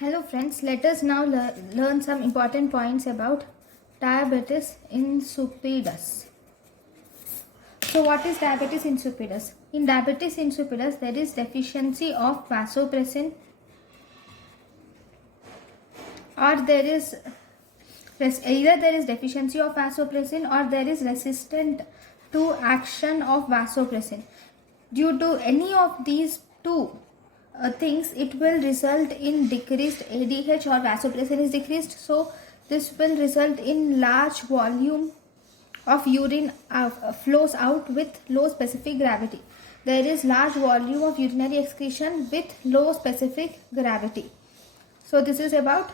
Hello friends, let us now learn some important points about diabetes insipidus. So what is diabetes insipidus? In diabetes insipidus there is deficiency of vasopressin, or either there is deficiency of vasopressin or there is resistant to action of vasopressin. Due to any of these two things, it will result in decreased ADH or vasopressin is decreased. So this will result in large volume of urine flows out with low specific gravity. There is large volume of urinary excretion with low specific gravity. So this is about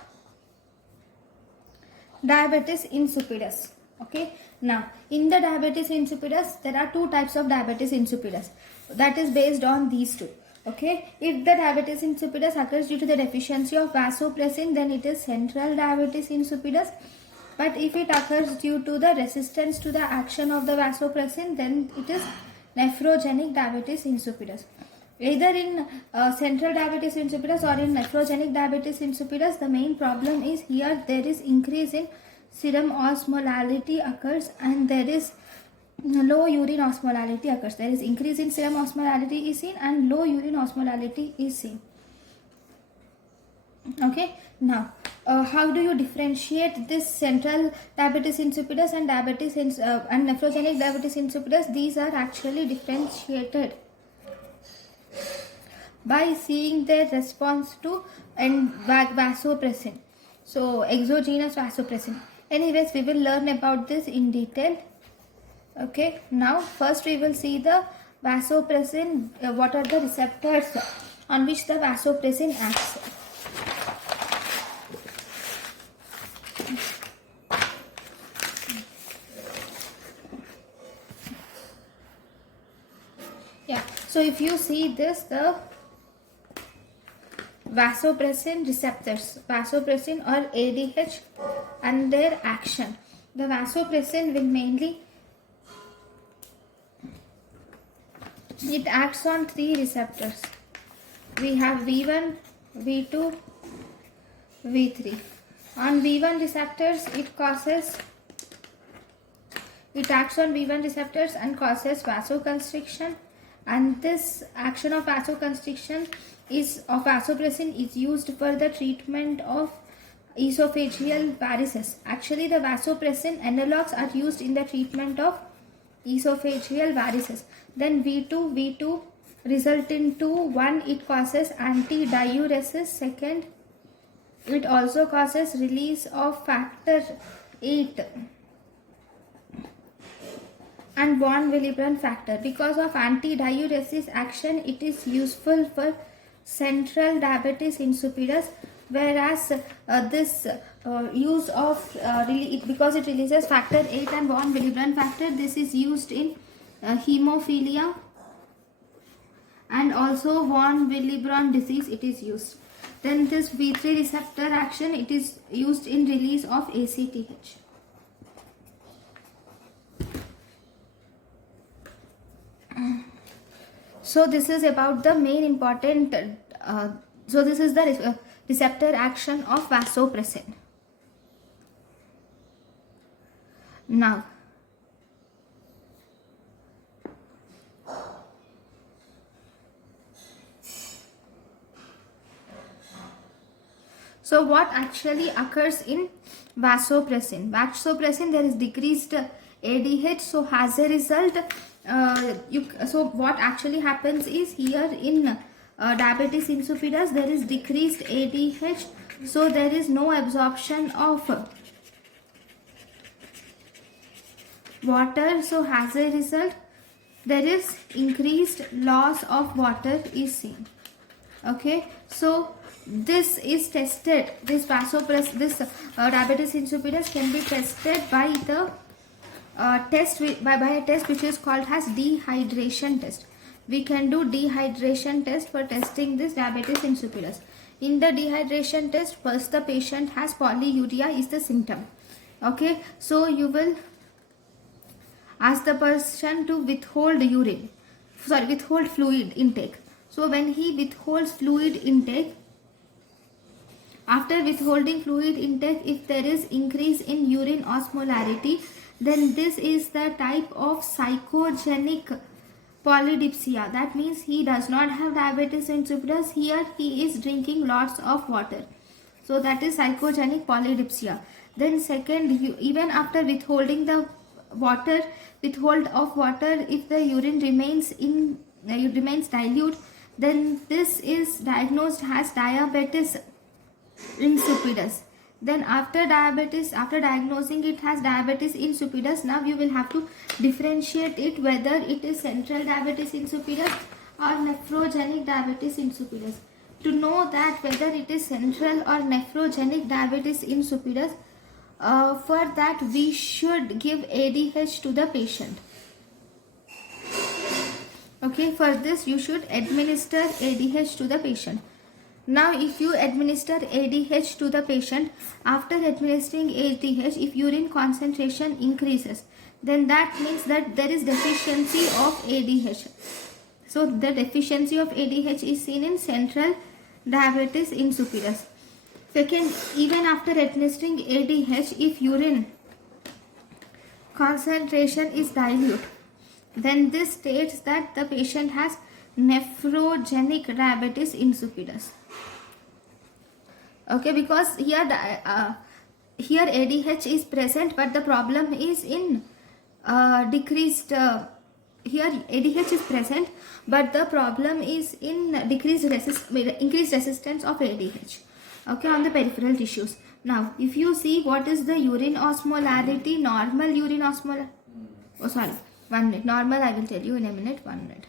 diabetes insipidus. Okay, now in the diabetes insipidus there are two types of diabetes insipidus, that is based on these two. Okay, if the diabetes insipidus occurs due to the deficiency of vasopressin, then it is central diabetes insipidus. But if it occurs due to the resistance to the action of the vasopressin, then it is nephrogenic diabetes insipidus. Either in central diabetes insipidus or in nephrogenic diabetes insipidus, the main problem is here there is increase in serum osmolality occurs and there is low urine osmolality occurs. There is increase in serum osmolality is seen and low urine osmolality is seen. Okay, now how do you differentiate this central diabetes insipidus and and nephrogenic diabetes insipidus? These are actually differentiated by seeing their response to vasopressin. So exogenous vasopressin. Anyways, we will learn about this in detail. Okay, now first we will see the vasopressin. What are the receptors on which the vasopressin acts? Yeah, so if you see this, the vasopressin receptors, vasopressin or ADH and their action. The vasopressin will mainly, it acts on three receptors. We have V1, V2, V3. On V1 receptors, it acts on V1 receptors and causes vasoconstriction, and this action of vasoconstriction of vasopressin is used for the treatment of esophageal varices. Actually, the vasopressin analogs are used in the treatment of esophageal varices. Then V2 result in two. One, it causes antidiuresis. Second, it also causes release of factor 8 and von Willebrand factor. Because of antidiuresis action, it is useful for central diabetes insipidus, whereas this use of because it releases factor 8 and von Willebrand factor, this is used in hemophilia and also von Willebrand disease it is used. Then this V3 receptor action, it is used in release of ACTH. So this is about the main important, so this is the receptor action of vasopressin. Now, so what actually occurs in vasopressin? Vasopressin, there is decreased ADH, so as a result, so what actually happens is here in diabetes insipidus there is decreased ADH, so there is no absorption of water, so as a result there is increased loss of water is seen. Okay, so this is tested, this diabetes insipidus can be tested by the by a test which is called as dehydration test. We can do dehydration test for testing this diabetes insipidus. In the dehydration test, first the patient has polyuria is the symptom. Okay, so you will ask the person to withhold fluid intake. So when he withholds fluid intake, After withholding fluid intake, if there is increase in urine osmolarity, then this is the type of psychogenic polydipsia. That means he does not have diabetes insipidus. Here he is drinking lots of water. So that is psychogenic polydipsia. Then second, even after withholding the water, withhold of water, if the urine remains dilute, then this is diagnosed as diabetes insipidus. Then after diagnosing it as diabetes insipidus, now you will have to differentiate it whether it is central diabetes insipidus or nephrogenic diabetes insipidus. To know that whether it is central or nephrogenic diabetes insipidus, for that we should give ADH to the patient. Okay, for this you should administer ADH to the patient. Now if you administer ADH to the patient, after administering ADH, if urine concentration increases, then that means that there is deficiency of ADH. So the deficiency of ADH is seen in central diabetes insipidus. Second, even after administering ADH, if urine concentration is dilute, then this states that the patient has nephrogenic diabetes insipidus. Okay, because here ADH is present, but the problem is in decreased. Here ADH is present, but the problem is in increased resistance of ADH. Okay, on the peripheral tissues. Now, if you see what is the urine osmolarity, normal urine osmolarity. Oh, sorry, 1 minute. Normal, I will tell you in a minute. 1 minute.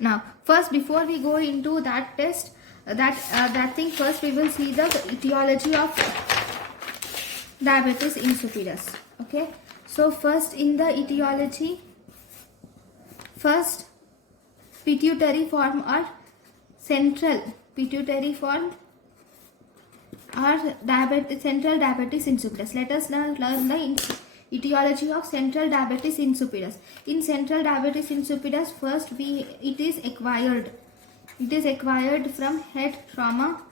Now, first, before we go into that test, that thing, first we will see the etiology of diabetes insipidus. Okay, so first in the etiology, first pituitary form or central pituitary form or central diabetes insipidus. Let us learn the etiology of central diabetes insipidus. In central diabetes insipidus, first it is acquired. It is acquired from head trauma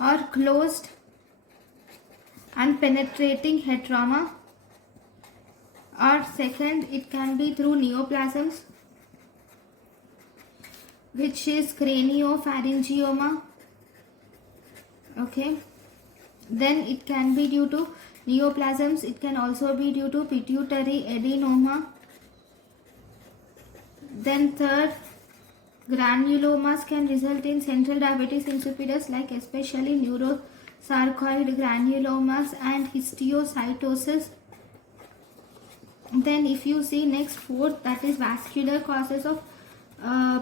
or closed and penetrating head trauma, or second, it can be through neoplasms, which is craniopharyngioma. Okay, then it can be due to neoplasms. It can also be due to pituitary adenoma. Then third, granulomas can result in central diabetes insipidus, like especially neurosarcoid granulomas and histiocytosis. Then if you see next, fourth, that is vascular causes of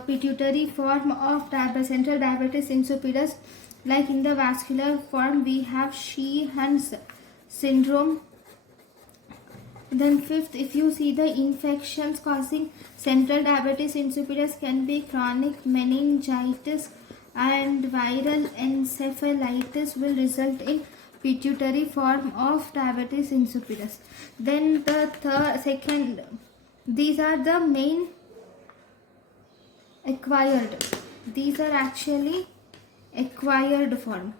pituitary form of central diabetes insipidus. Like in the vascular form, we have Sheehan's syndrome. Then fifth, if you see the infections causing central diabetes insipidus can be chronic meningitis and viral encephalitis will result in pituitary form of diabetes insipidus. Then the second, these are the main acquired. These are actually acquired form.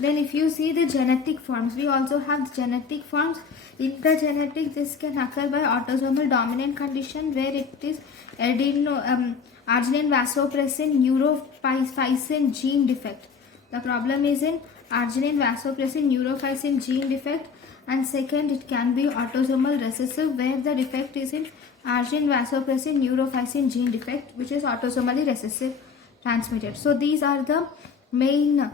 Then if you see the genetic forms, we also have genetic forms. In the genetic, this can occur by autosomal dominant condition where it is arginine vasopressin neurophysin gene defect. The problem is in arginine vasopressin neurophysin gene defect. And second, it can be autosomal recessive where the defect is in arginine vasopressin neurophysin gene defect, which is autosomally recessive transmitted. So these are the main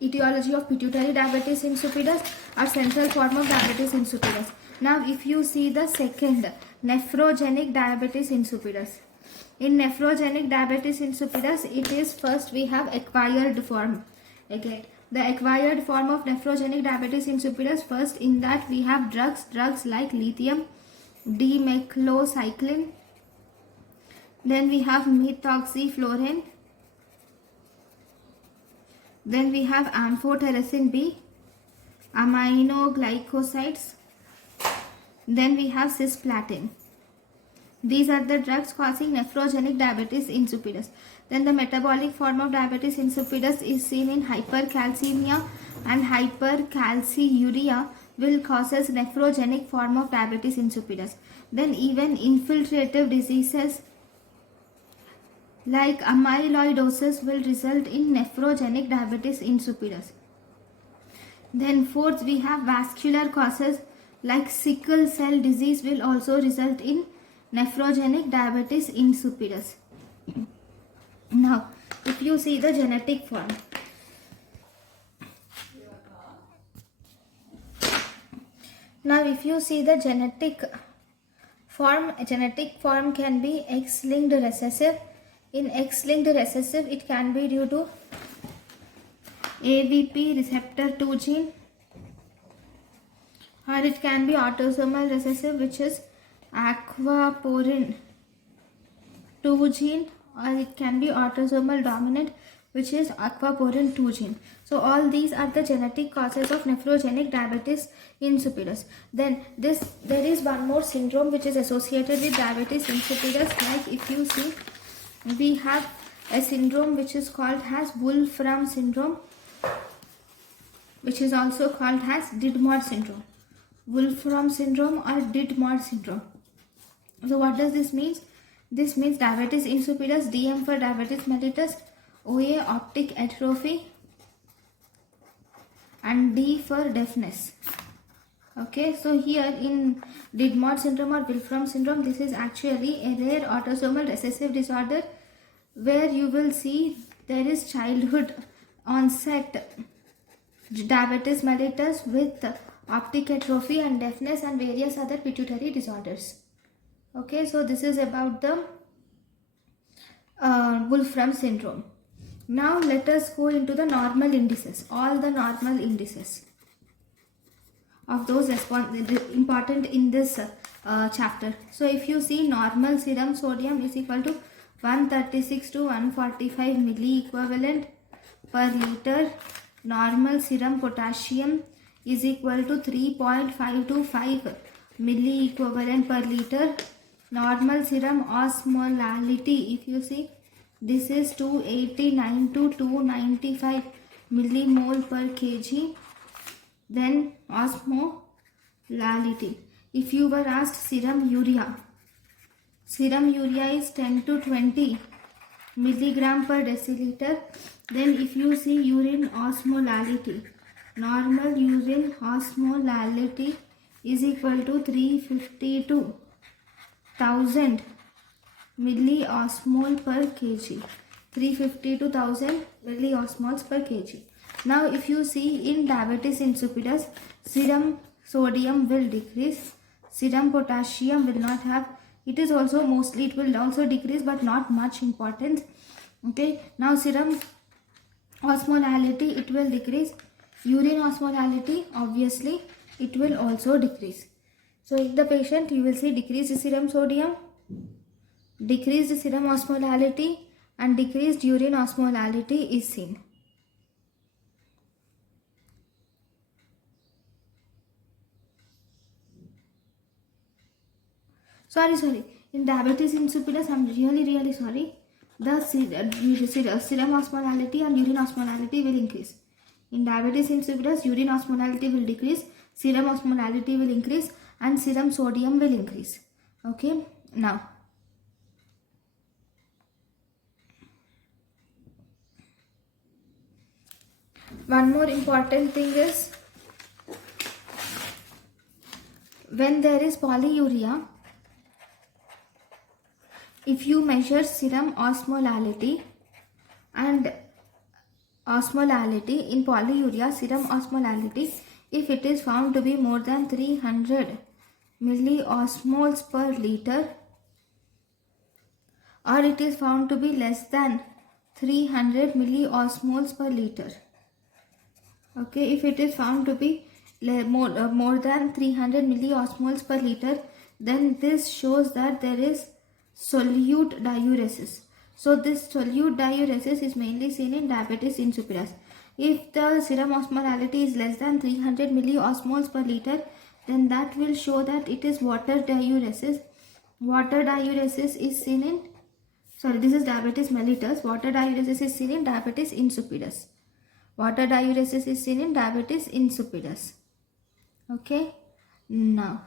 etiology of pituitary diabetes insipidus or central form of diabetes insipidus. Now if you see the second, nephrogenic diabetes insipidus. In nephrogenic diabetes insipidus, it is first we have acquired form. Okay, the acquired form of nephrogenic diabetes insipidus, first in that we have drugs like lithium dimethylcycline. Then we have methoxyflurane. Then we have amphotericin B, aminoglycosides. Then we have cisplatin. These are the drugs causing nephrogenic diabetes insipidus. Then the metabolic form of diabetes insipidus is seen in hypercalcemia, and hypercalciuria will causes nephrogenic form of diabetes insipidus. Then even infiltrative diseases like amyloidosis will result in nephrogenic diabetes insipidus. Then fourth, we have vascular causes like sickle cell disease will also result in nephrogenic diabetes insipidus. Now, if you see the genetic form, genetic form can be X-linked recessive. In X-linked recessive, it can be due to AVP receptor 2 gene, or it can be autosomal recessive, which is aquaporin 2 gene, or it can be autosomal dominant, which is aquaporin 2 gene. So all these are the genetic causes of nephrogenic diabetes insipidus. Then there is one more syndrome which is associated with diabetes insipidus. Like if you see, we have a syndrome which is called as Wolfram syndrome, which is also called as Didmore syndrome. Wolfram syndrome or Didmore syndrome. So what does this mean? This means diabetes insipidus, DM for diabetes mellitus, OA optic atrophy, and D for deafness. Okay, so here in Didmore syndrome or Wolfram syndrome, this is actually a rare autosomal recessive disorder where you will see there is childhood onset diabetes mellitus with optic atrophy and deafness and various other pituitary disorders. Okay, so this is about the Wolfram syndrome. Now let us go into the normal indices, all the normal indices of those important in this chapter. So if you see, normal serum sodium is equal to 136 to 145 milli equivalent per liter. Normal serum potassium is equal to 3.5 to 5 milli equivalent per liter. Normal serum osmolality, if you see, this is 289 to 295 millimole per kg. Then osmolality. If you were asked serum urea is 10 to 20 milligram per deciliter. Then if you see urine osmolality, normal urine osmolality is equal to 350 to 1000 milliosmol per kg. 350 to 1000 milliosmoles per kg. Now if you see in diabetes insipidus, serum sodium will decrease, serum potassium will not have, it is also mostly, it will also decrease but not much importance. Okay, now serum osmolality, it will decrease, urine osmolality obviously it will also decrease. So in the patient you will see decreased serum sodium, decreased serum osmolality and decreased urine osmolality is seen. Sorry. In diabetes insipidus, I'm really sorry. The serum osmolality and urine osmolality will increase. In diabetes insipidus, urine osmolality will decrease, serum osmolality will increase, and serum sodium will increase. Okay, now one more important thing is, when there is polyuria, if you measure serum osmolality and osmolality in polyuria, serum osmolality, if it is found to be more than 300 milliosmoles per liter, or it is found to be less than 300 milliosmoles per liter. Okay, if it is found to be more than 300 milliosmoles per liter, then this shows that there is solute diuresis. So this solute diuresis is mainly seen in diabetes insipidus. If the serum osmolality is less than 300 milliosmoles per liter, then that will show that it is water diuresis. Water diuresis is seen in, sorry, this is diabetes mellitus. Water diuresis is seen in diabetes insipidus. Water diuresis is seen in diabetes insipidus. Okay, now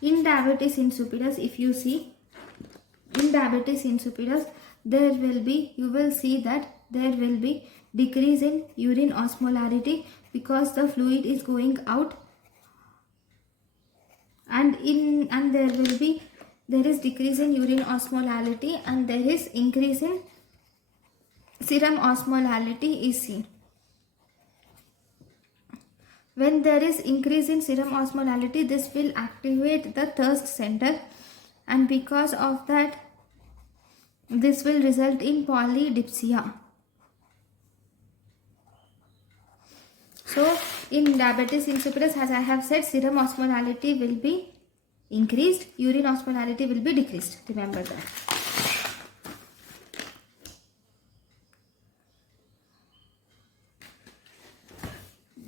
in diabetes insipidus, if you see in diabetes insipidus, there will be, you will see that there will be decrease in urine osmolarity because the fluid is going out, and there is decrease in urine osmolality, and there is increase in serum osmolality is seen. When there is increase in serum osmolality, this will activate the thirst center, and because of that, this will result in polydipsia. So in diabetes insipidus, as I have said, serum osmolality will be increased, urine osmolality will be decreased. Remember that.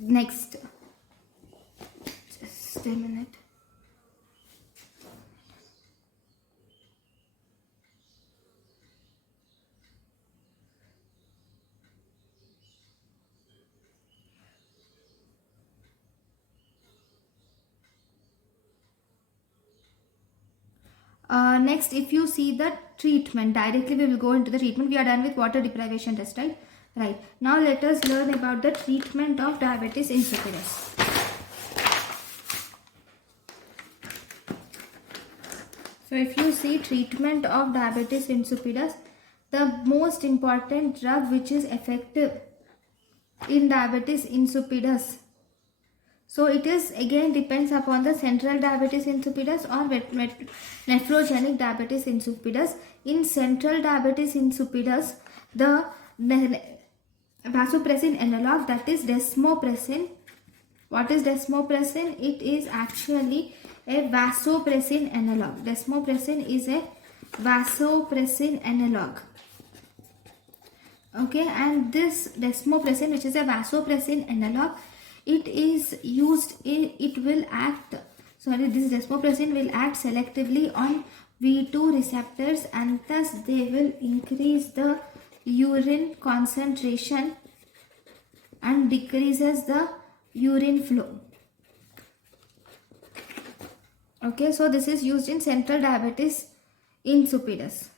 Next, just a minute. Next, if you see the treatment, directly we will go into the treatment. We are done with water deprivation test, right? Right. Now let us learn about the treatment of diabetes insipidus. So if you see treatment of diabetes insipidus, the most important drug which is effective in diabetes insipidus, so it is again depends upon the central diabetes insipidus or nephrogenic diabetes insipidus. In central diabetes insipidus, the vasopressin analog, that is desmopressin. What is desmopressin? It is actually a vasopressin analog. Desmopressin is a vasopressin analog. Okay, and this desmopressin, which is a vasopressin analog, it is used in, it will act, sorry, this desmopressin will act selectively on V2 receptors, and thus they will increase the urine concentration and decreases the urine flow. Okay, so this is used in central diabetes insipidus.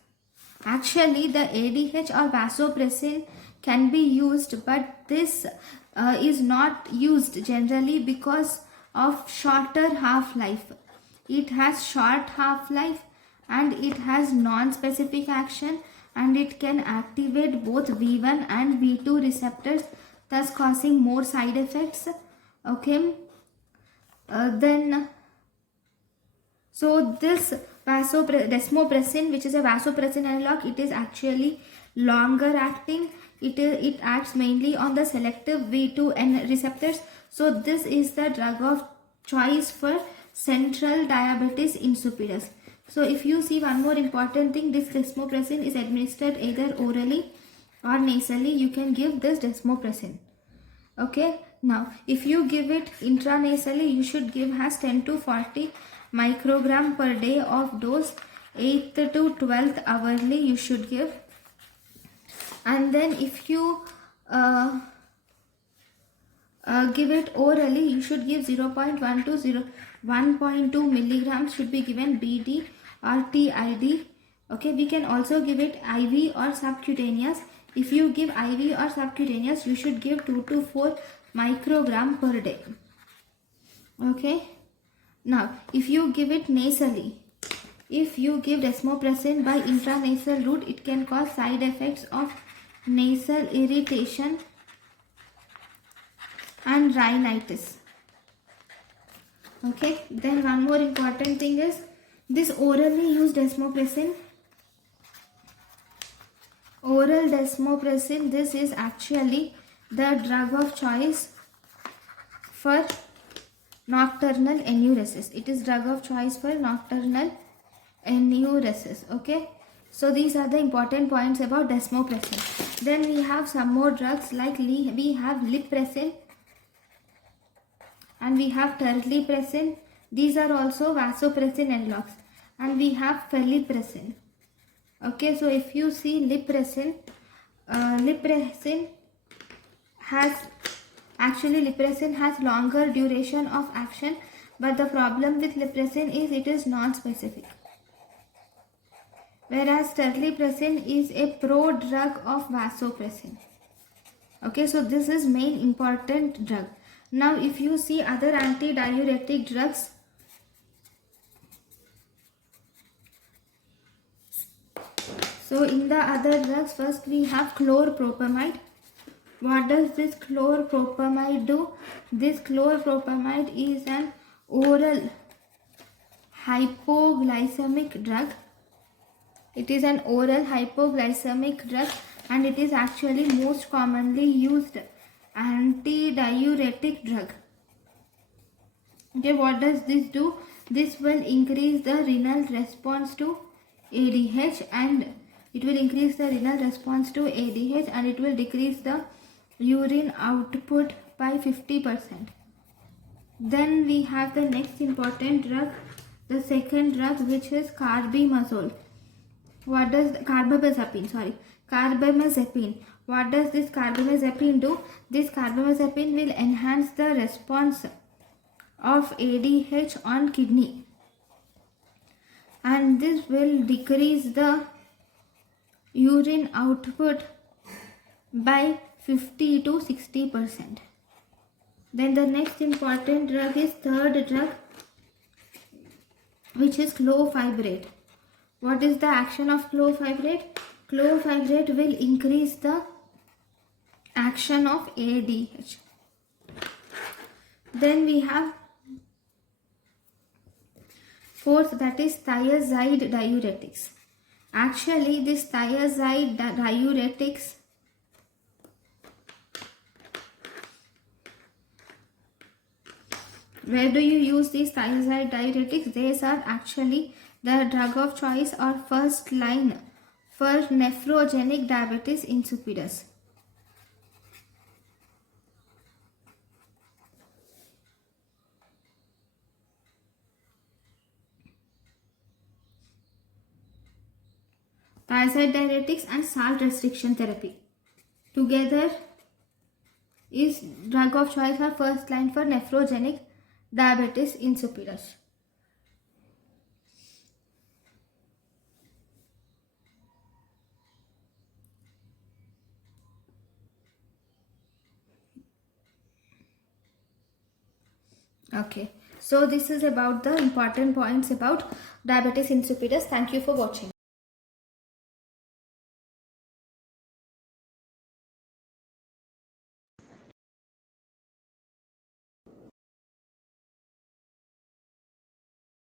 Actually, the ADH or vasopressin can be used, but this is not used generally because of shorter half-life. It has short half-life and it has non-specific action, and it can activate both V1 and V2 receptors, thus causing more side effects. Okay, so this desmopressin, which is a vasopressin analog, it is actually longer acting. It acts mainly on the selective V2 receptors. So this is the drug of choice for central diabetes insipidus. So if you see one more important thing, this desmopressin is administered either orally or nasally. You can give this desmopressin. Okay, now if you give it intranasally, you should give as 10 to 40 microgram per day of dose. 8th to 12th hourly you should give. And then if you give it orally, you should give 0.1 to 1.2 milligrams should be given BD or TID. Okay, we can also give it IV or subcutaneous. If you give IV or subcutaneous, you should give 2 to 4 microgram per day. Okay, now if you give it nasally, if you give desmopressin by intranasal route, it can cause side effects of nasal irritation and rhinitis. Okay, then one more important thing is this orally used desmopressin. Oral desmopressin, this is actually the drug of choice for nocturnal enuresis. It is drug of choice for nocturnal enuresis. Okay, so these are the important points about desmopressin. Then we have some more drugs like we have lipressin and we have terlipressin. These are also vasopressin analogs, and we have felipressin. Okay, so if you see lipressin has longer duration of action, but the problem with lipressin is it is non-specific, whereas terlipressin is a prodrug of vasopressin. Okay, so this is main important drug. Now if you see other antidiuretic drugs, so in the other drugs, first we have chlorpropamide. What does this chlorpropamide do? This chlorpropamide is an oral hypoglycemic drug. It is an oral hypoglycemic drug, and it is actually most commonly used antidiuretic drug. Okay, what does this do? This will increase the renal response to ADH, and it will increase the renal response to ADH, and it will decrease the urine output by 50%. Then we have the next important drug, the second drug, which is carbimazole. What does carbamazepine? What does this carbamazepine do? This carbamazepine will enhance the response of ADH on kidney, and this will decrease the urine output by 50 to 60%. Then the next important drug is third drug, which is clofibrate. What is the action of clofibrate? Clofibrate will increase the action of ADH. Then we have fourth, that is thiazide diuretics. Actually, this thiazide diuretics where do you use these thiazide diuretics? These are actually the drug of choice or first line for nephrogenic diabetes insipidus. Thiazide diuretics and salt restriction therapy together is drug of choice or first line for nephrogenic diabetes insipidus. Okay, so this is about the important points about diabetes insipidus. Thank you for watching.